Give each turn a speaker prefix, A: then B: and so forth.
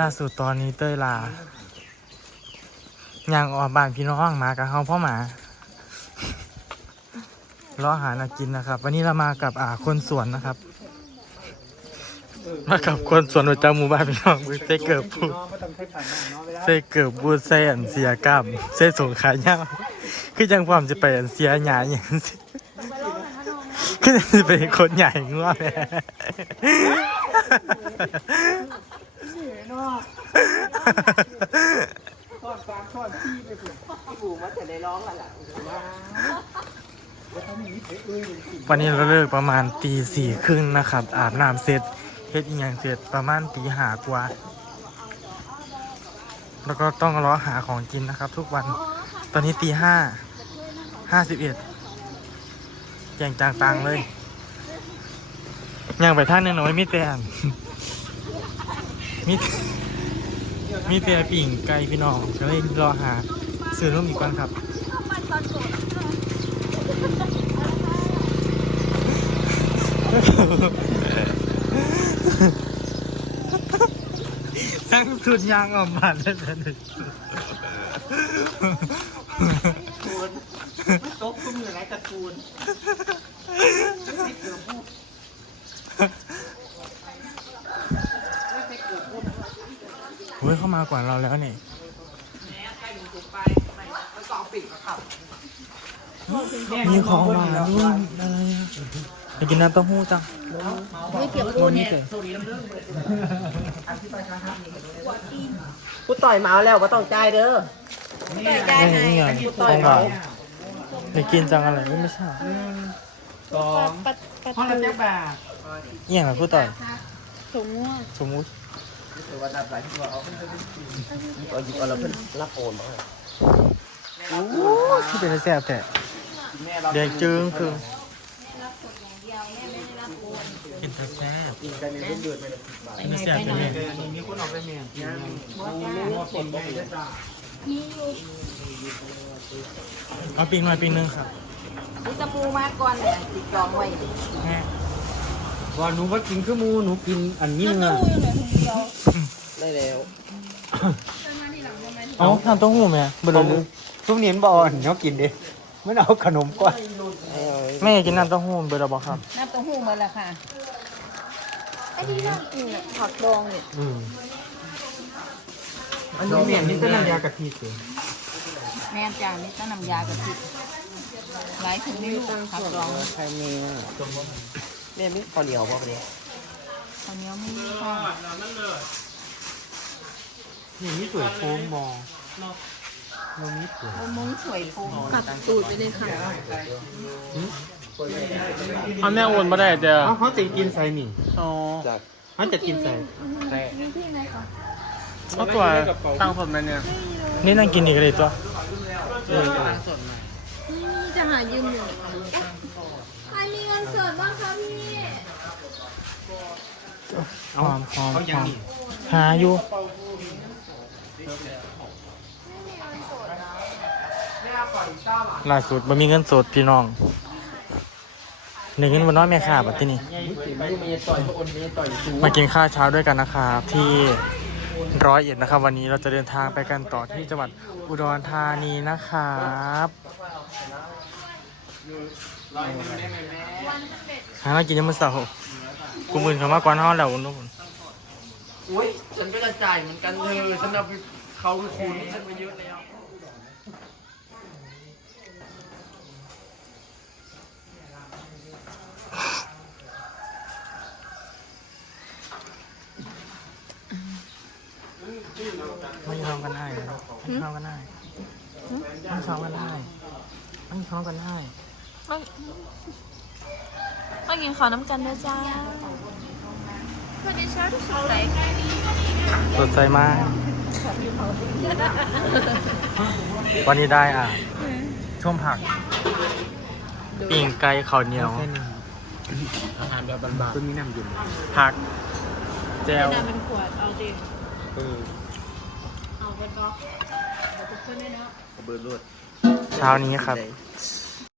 A: ล่าสุดตอนนี้เต้ยลาย่างออกบ้านพี่น้องมากับเฮาพ่อหมา ล้อหานากินนะครับ วันนี้เรามากับอ่าคนสวนนะครับ มากับคนสวนประจำหมู่บ้านพี่น้องมือเซเกิบพูด
B: ก็ต้องใช้ผ่เซ
A: เกิบบูดเซอันเสียกล้ามเซส่งขายาคือจังความจะไปอันเสียหยาอย่างนั้คือจะเป็นคนใหญ่งัวแม่
B: ทอดฟางทอดที่ไปสุด
C: พี่มันจะได้ร้องแล้วล่ะ
B: แล้วเขามีนิสัยเอ้ยเลยสิ
A: วันนี้เราเลิกประมาณตีสี่ครึ่งนะครับ อาบน้ำเสร็จเฮ็ดอีกอย่างเสร็จประมาณตีหากว่า แล้วก็ต้องรอหาของกินนะครับ ทุกวันตอนนี้ตีห้าห้าสิบเอ็ดแย่งจางตังเลยย่างไปท่างหนึงหน่อยมีแตน มีแต่มีแต่ปิ่งไก่พี่น้องก็เลยรอหาซื้อร่มอีกก่อนครับ ทั้งสุดยางออกมาได้เลย
C: กูนตกตุ้มอยู่ไหนตระกูลไม่ใช่เกือบพูดไม่ใช่เกือบพูด
A: เฮ้ยเข้ามาก่อนเราแล้วนี่
C: มันสองปีกอะครับ
A: มีของหวานด้วยอะไรอะอยากกินน้ำเต้าหู้จัง
D: ไม่เกี่ยวปูเนี่ย
C: กูต่อยเมาแล้วว่าต้องจ่ายเด้อ
D: ต่อยได้
A: นี่
D: ไง
A: ไงของหวานอยากกินจังอะไรไม่ใช่
B: สอง
D: ปัดปัด
B: ห้องละแจ้งบาท
A: เอี่ยงเหรอผู้ต่อย
D: ถุงง่วง
A: สมมุติ
C: เอาหยิบเอาแล้วเพิ่นรับโอนมา
A: ที่เป็นแซ่บแต่แดงจึงคือกินแต่แซ่บกินแต่แซ่บเป็นไง
B: มีคนออกไปเมียนยัง
A: เอาปิ้งหน่อยปิ้งหนึงครับ
D: นี่จะมูมาก่อนเลยติดจองไว้
A: แม่
B: ว่าหนูว่ากินคือหมูหนูกินอันนี้เนื้อ
C: ได้แล้ว
A: เอาทำเต้าหู้ไหมบ
B: ผ
A: รุ
B: ม
A: ษ
B: ทุกเนียนบอ่อนเขากินดิไม่เอาขนมก่อน
A: แม่อยากกินน้ำเต้าหู้เบอร์ระบอกครับ
D: น้ำเต้าหู้มาแล้วค่ะไอ้ที่น่ากินเนี่ยผักดองเนี่ย
A: อืม
B: อันนี้เมียนนี่เป็นน้ำยากะทิสิ
D: แม่จานนี่ต้องน้ำยากะทิหลายถุงนี่ผักดอง
C: ใครมี แม่มีข้าวเหนียวป่ะเนี่ย
D: ข้าวเหนียวไม่มีค่ะ
B: นี่มีสวยโฟมมองเรามีสวย
D: โอ้มุ้งสวยปูกัดตูดไปเลยค่ะ
A: เอาแม่โอนมาได้แต่
B: เขาเขาจะกินใส่นี่
A: อ๋อ
B: เขาจะกินใส่
A: เอาตัวตั้งผมมาเนี่ย นี่นั่งกินอีกเลยตัว
D: จะหายืมหนึ่งใครมีเงินสดบ้างคะพี่
A: หอมหอม
B: เขา
A: ห
B: ยัง
A: อม
B: นี่
A: หาอยู่ล่าสุดมันมีเงินสดพี่น้องในเงินวันน้อยแม่ค่าแบบที่นี่มากินข้าวเช้าด้วยกันนะครับที่ ร้อยเอ็ดนะครับ วันนี้เราจะเดินทางไปกันต่อที่จังหวัดอุดรธานีนะครับหามากินยังมือเสาร์กูมือนเขามากกว่าน้อแล้วนุ่น
C: อุ้ยฉันก็จะจ่ายเหมือนกันเธอฉันเอาไปเขาคูณฉันไปเยอะแล้ว
A: ไม่ทำกันได้นะไม่ทำกันได้ไม่ทำกันได้ไม่ทำกันได้
E: มามากินข้าวน้ำกันนะจ้าสวัสดีเช้าทุกสดใส
A: สดใจมาก วันนี้ได้อะช่วงผักปิ่งไก่ข้าวเหนียว
B: อาหารแบบบานๆต้นมีน้ำเย็น
A: ผักแจว
E: น้ำเป็นขวดเอาดิ
B: เออ
E: เอาเป็นบล็อกเดี๋ยวทุกคนได้เนาะ
C: เบอร์รวด
A: เช้านี้ครับ